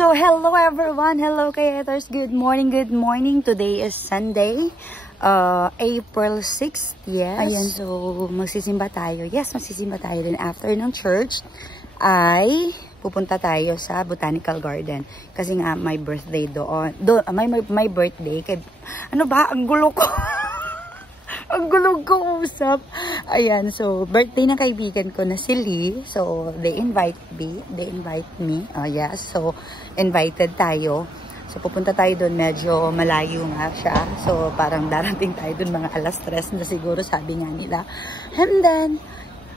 So, hello everyone! Hello creators! Good morning! Good morning! Today is Sunday, April 6th. Yes. Ayan, so magsisimba tayo. Yes, magsisimba tayo din. After ng church, ay pupunta tayo sa Botanical Garden. Kasi nga, my birthday doon. My birthday. Kay, ano ba? Ang gulo ko! Ang gulog ko usap. Ayan, so birthday ng kaibigan ko na si Lee. So they invite me. Oh yes, so invited tayo. So pupunta tayo doon, medyo malayo nga siya. So parang darating tayo doon mga alas 3 na siguro, sabi nga nila. And then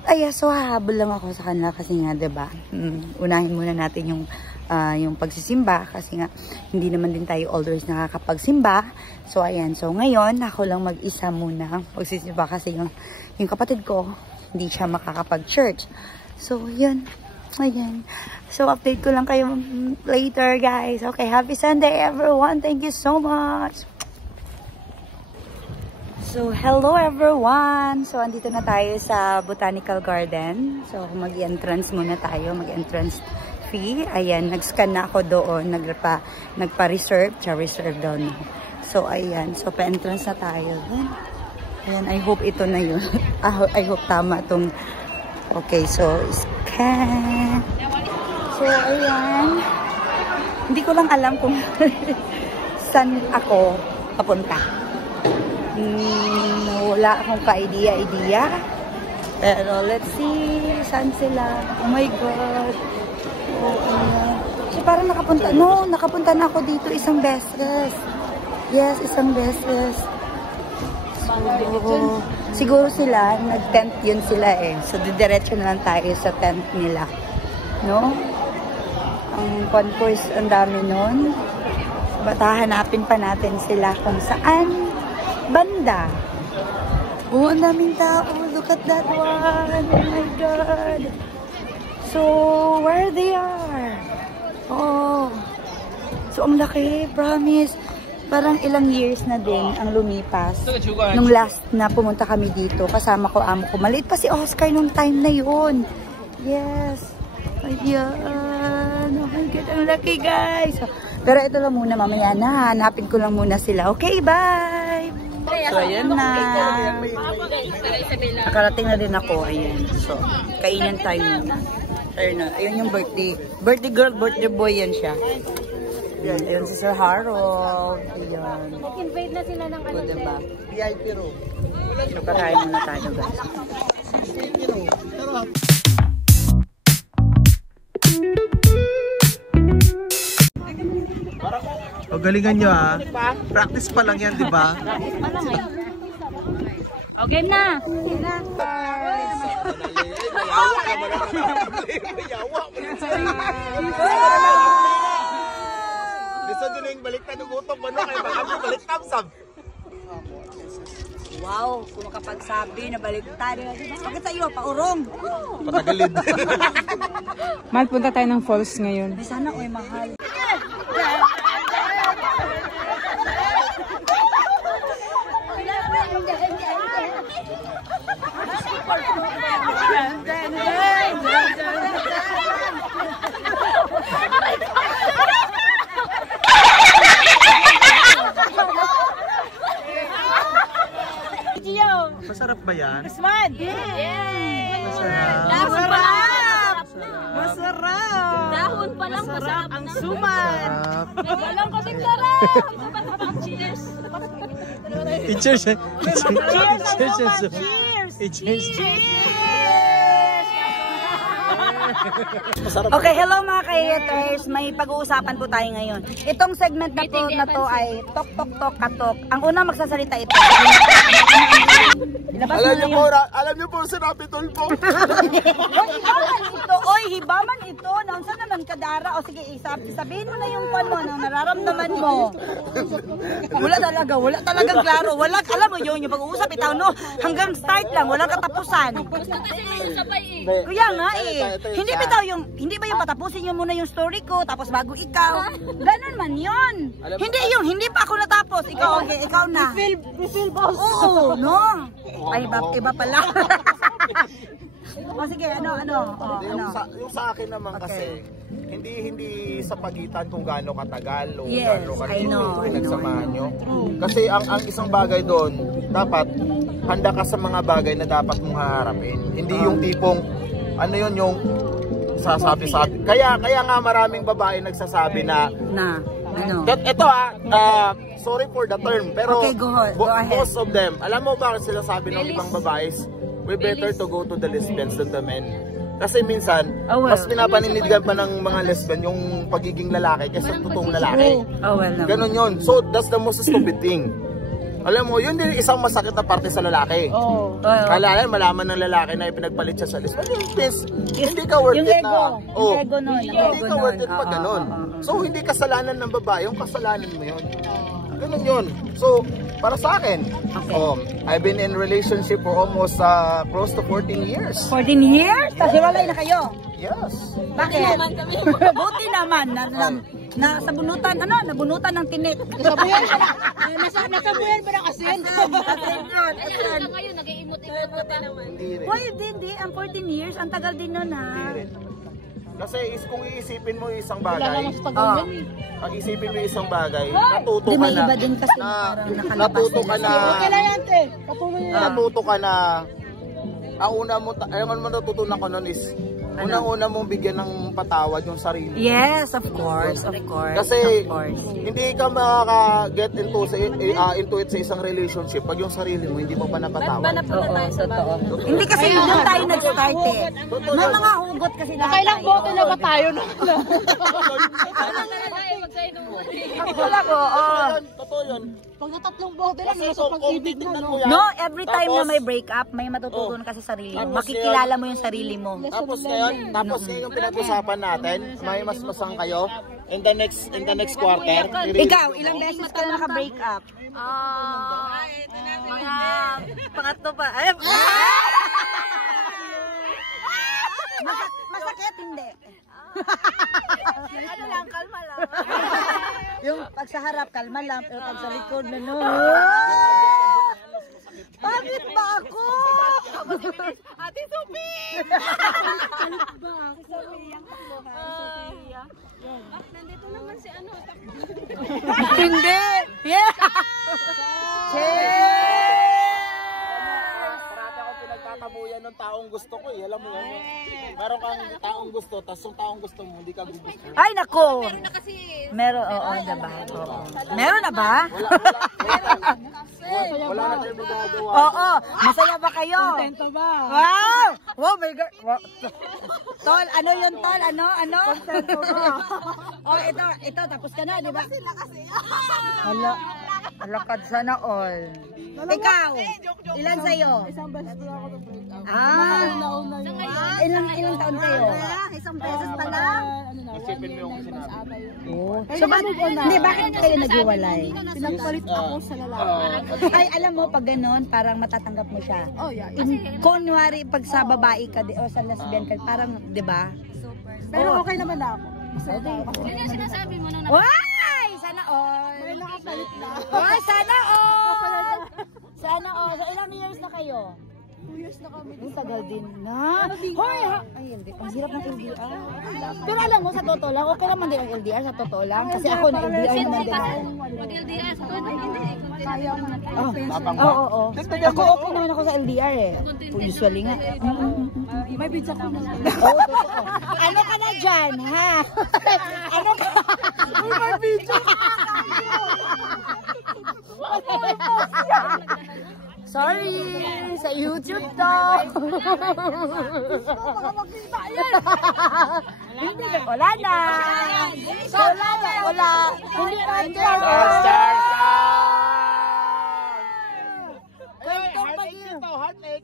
ayan, so hahabol lang ako sa kanila kasi nga 'di ba? Unahin muna natin yung pagsisimba kasi nga hindi naman din tayo always nakakapagsimba. So ayan, so ngayon ako lang mag-isa muna pagsisimba kasi yung kapatid ko hindi siya makakapag-church. So yun, ayan. So update ko lang kayo later guys. Okay, happy Sunday everyone. Thank you so much. So hello everyone. So andito na tayo sa Botanical Garden. So mag-entrance muna tayo, mag-entrance fee. Ayan, nag-scan na ako doon, nagpa-reserve, reserve down. So ayan, so pa-entrance na tayo. Ayan, I hope ito na yun. I hope tama itong, okay, so scan. So ayan, hindi ko lang alam kung saan ako papunta. Wala akong ka-idea. Pero let's see, saan sila? Oh my God. So parang nakapunta na ako dito isang beses. Yes, isang beses. So, siguro sila, nag-tent yun sila eh. So didiretso na lang tayo sa tent nila. No? Ang concourse, ang dami nun. Bata hanapin pa natin sila kung saan banda. Oh, ang daming tao. Look at that one. Oh my God. So, where they are? Oh. So, ang laki. Promise. Parang ilang years na din ang lumipas. Nung last na pumunta kami dito, kasama ko, amo ko. Maliit pa si Oscar nung time na yun. Yes. Ayan. Oh my God. Ang laki, guys. Pero ito lang muna. Mamaya na. Hanapin ko lang muna sila. Okay, bye. So, ayan na. Nakarating na din ako. Ayan. So, kainin tayo muna. Ayun yung birthday. Birthday girl, birthday boy yan siya. Ayun si Sir Harold. Ayan. Invite na sila ng ano diba? VIP room. So, kakain muna tayo guys. O, galingan nyo ha. Practice pa lang yan, di ba? Practice pa lang eh. O, game na! Gusto nyo na yung baliktad ng utok mo, no? Kaya baka mo baliktad, sab. Wow, kung makapagsabi na baliktad. Bakit sa'yo, paurong? Patagalid. Mahal, punta tayo ng falls ngayon. Ay, sana, oy, mahal. Masarap ba yan? Usman! Masarap. Masarap! Dahon pa lang masarap ang suman! Walang kasing sarap! Cheers! I-cheers! Cheers! Okay, hello mga ka-haters. May pag-uusapan po tayo ngayon. Itong segment na to ay Tok Tok Tok Katok. Ang una magsasalita ito. Alam niyo po, si Rapi Tulfo. Ito, oy, hibaman ito. Saan naman kadara? O sige, sabihin mo na yung kwan mo, nararamdaman mo. Wala talagang klaro. Alam mo yun, yung pag-uusap itaw, no? Hanggang start lang, walang katapusan. Kuya nga eh. Hindi ba yung patapusin nyo muna yung story ko, tapos bago ikaw? Ganon man yun. Hindi pa ako natapos. Ikaw, okay, ikaw na. Refill boss. Oo, no? Ay, iba pala. O sige, ano? Yung sa akin naman kasi, hindi sa pagitan kung gaano katagal o Yes, gaano I know. pinagsamahan nyo. Kasi ang isang bagay doon, dapat handa ka sa mga bagay na dapat mong haharapin. Hindi yung tipong, ano yun, yung sasabi-sabi. Kaya nga maraming babae nagsasabi na ano? Ito sorry for the term, pero Okay, go ahead. most of them, alam mo bakit sila sabi ng ibang babae, we better to go to the lesbians than the men. Kasi minsan, mas pinapanindigan pa ng mga lesbian yung pagiging lalaki kaysa totoong lalaki. Ganon yun. So, that's the most stupid thing. Alam mo, yun din isang masakit na parte sa lalaki. Kailangan malaman ng lalaki na ipinagpalit siya sa lesbian. Hindi ka worth it na. Hindi ka worth it pag ganon. So, hindi kasalanan ng babae, yung kasalanan mo yun. Ganun yun. So, para sa akin, I've been in relationship for almost close to 14 years. 14 years? Kasi walay na kayo? Yes. Bakit? Buti naman. Nabunutan ng tinik. Nasabuyan ba ng asin? Asin. Ngayon, nag-iimot-imot ka pa naman. Hindi. Ang 14 years, ang tagal din nun ha. Kasi kung iisipin mo yung isang bagay, pag-isipin mo yung isang bagay, natuto ka na. Iba din kasi Natuto ka na. Natuto ka na. Ang una mo natutunan ko nun is, unang-una mong bigyan ng patawad yung sarili. Yes, of course. Kasi hindi ka makaka-get into it sa isang relationship pag yung sarili mo hindi mo pa napatawad. Totoo. Hindi kasi doon tayo nag-start eh. May mga hugot kasi na. Kailang bote na ba tayo na? Totoo yun. Pag na tatlong bote lang, nasa pag-ibig na, no? No, every time na may breakup, may matututunan kasi sarili mo. Makikilala mo yung sarili mo. Tapos ngayon yung pinag-usapan natin, may mas masang kayo in the next quarter. Ikaw, ilang beses ka na naka-break up? Mga pangatlo pa. Masakit, hindi. Ano lang, kalma lang. Yung pag sa harap, kalma lang. Pero pag sa likod, no. Bakit ba ako? Ate Sophie! Nandito naman si ano. Hindi! Yeah! Parati ako pinagtatabuyan ng taong gusto ko eh. Alam mo yan? Meron kang taong gusto, tapos yung taong gusto mo, hindi ka gusto. Ay, nako! Meron na kasi. Meron, diba? Meron na ba? Wala na tayo magagawa. Oo, masaya ba kayo? Kontento ba? Wow! Wow, my God! Wow. Tol, ano yun, Tol? Ano? Kontento ba? Oh, ito, tapos ka na, di ba? Alakad sana all. Ikaw, ilan sa'yo? Isang beses ko ako na-break up. Ilang taon kayo? Isang beses pa lang? Isipin mo yung sinabi. So, hindi, bakit kayo naghiwalay? Pinagpalit ako sa lalaki. Ay, alam mo, pag ganun, parang matatanggap mo siya. Oh, yeah. Kunwari, pag sa babae ka o sa lesbian ka, parang, di ba? Pero okay naman ako. Yun yung sinasabi mo nung Why! Sana all! May nakapalit na. Why! Sana all! Sana all! So, ilang years na kayo? 2 years na kami. Ang tagal din na. Hoy! Ay, hindi. Ang hirap ng LDR. Pero alam mo, sa totoo lang, okay naman din ang LDR, sa totoo lang. Kasi ako na LDR naman din ako. Mag-LDR sa hindi. Oo. Ako okay naman ako sa LDR eh. Usually nga. May pizza ko na. Oo, totoo. Ano ka na dyan, ha? Ano ka? May video. Sorry, sa YouTube to. Hindi na, wala na. Wala. Hindi na.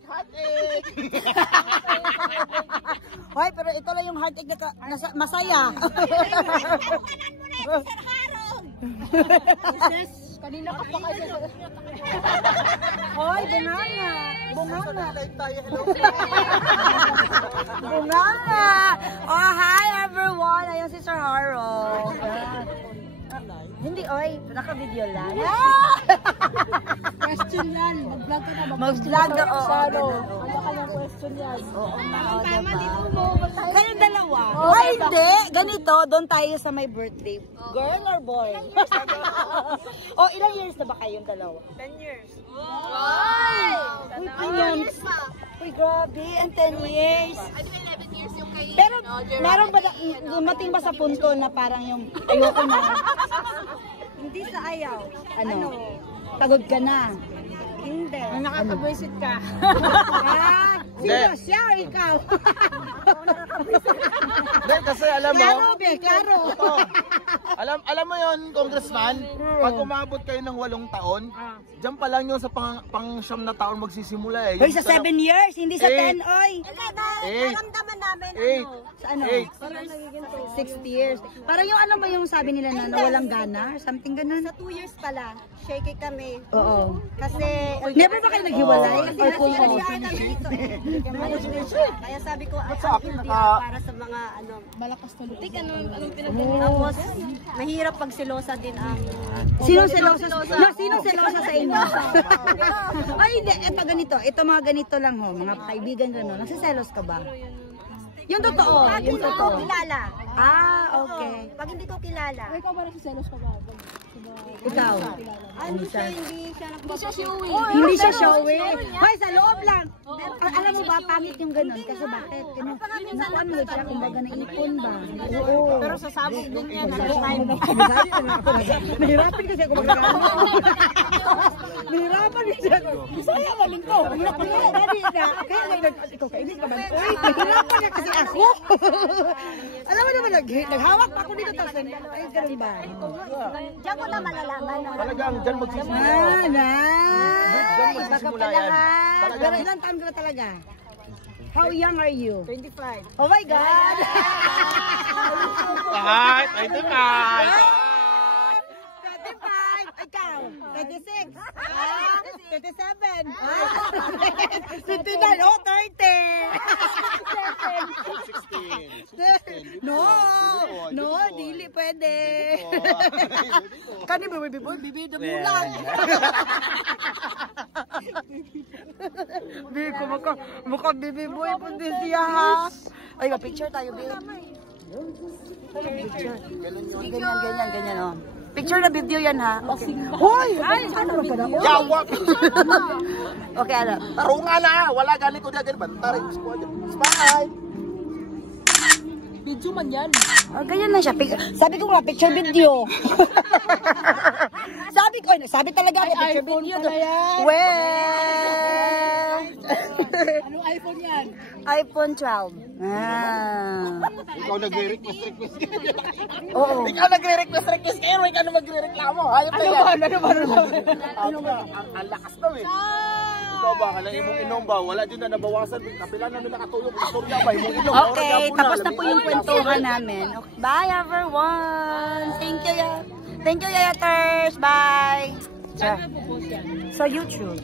Heartache. Hoy, pero ito lang yung heartache na masaya. Kanina ka pa kayo. Hoy, bunganga. Bunganga. Oh, hi everyone. Ayan si Sir Haro. Hindi, oy. Naka-video lang. Question lang. Mag-vlog ka na ba? Mag-vlog ka, oo. kanya-kanyang question yan. Oo nga, diba? Kayong dalawa. Ay, hindi. Ganito, doon tayo sa my birthday. Girl or boy? O, ilang years na ba kayong dalawa? 10 years. Wow! Uy, grabe. And 10 years. I think 11 years yung kay... Pero, meron ba, dumating ba sa punto na parang yung ayoko na? Hindi sa ayaw. Ano? Pagod ka na? Hindi. Nakapag-visit ka. Sino? Siya o ikaw? Hindi, kasi alam mo, Klaro, be, klaro. alam mo yon Congressman, pag umabot kayo ng 8 taon, diyan pa lang yun sa pang-siyam na taon magsisimula eh. Hoy, sa 7 years, hindi sa 10, oy. Naramdaman namin 8. Sa ano? 60 years. Parang yung ano ba yung sabi nila na walang gana? Something ganun? Sa 2 years pala, shaky kami. Oo. Kasi... Never ba kayo naghiwalay? Or full Kaya sabi ko, ay, ang hindi para sa mga ano, malakas tulog. Anong pinagdala? Tapos, mahirap pag silosa din ang... Sino selosa? No, sino selosa sa inyo? Ay, hindi. Ito ganito. Ito mga ganito lang ho. Mga kaibigan gano'n. Nagsiselos ka ba? Yung totoo. Yung Hindi ko totoo. kilala. Ah, okay. Pag hindi ko kilala. Ikaw ba nagsiselos ka ba? Ikaw. Ano siya, hindi siya showy. Hindi siya showy. Hoy, sa loob lang. Alam mo ba, pangit yung ganun. Kasi bakit? Nakuan mo siya, kumbaga naipon ba? Oo. Pero sa sabog din yan. Nahirapan kasi ako magkakaroon. Nahirapan kasi ako. Bisaya ka din ko. Kaya ikaw kainin ka ba? Uy, nahirapan niya kasi ako. Alam mo naman, naghawak pa ako dito. Ay, ganun ba? Diyan ko na malalaman. Talagang dyan magsisimula. Ah, nice! Dyan Iba ka magsisimula pala yan. ha. Pero ilang taon ka na talaga? How young are you? 25. Oh my God! Ay, 25! 25! Ikaw? 26? 27? 59? Oh, 30! 16. No! No, dili pwede. Kani ba, baby boy? Bibi, damulang. Bibi ko, mukha baby boy po din siya ha. Ay, picture tayo, Bill. Picture. Ganyan, oh. Picture na video yan ha. Okay. Hoy! Ano ba pala? Yawa! Okay, ano? Tarungan na! Wala galing ko dyan. Bantarin. Smile! Video man yan. Oh, ganyan na siya. Sabi ko nga, picture video. sabi talaga ako, picture video. Well! Anong iPhone yan? iPhone 12. Ah. Ikaw nagre-request. Oo. Ikaw nagre-request kayo. Ikaw na magre-reklamo. Hayop na yan. Ano ba? Ang lakas daw eh. Ikaw ba? Kailang imong inom ba? Wala din na nabawasan. Kapila namin nakatulog. Istorya ba? Imong inom. Okay, tapos na po yung kwentuhan namin. Okay. Bye everyone! Thank you, Thank you, Yayaters! Bye! Sa YouTube.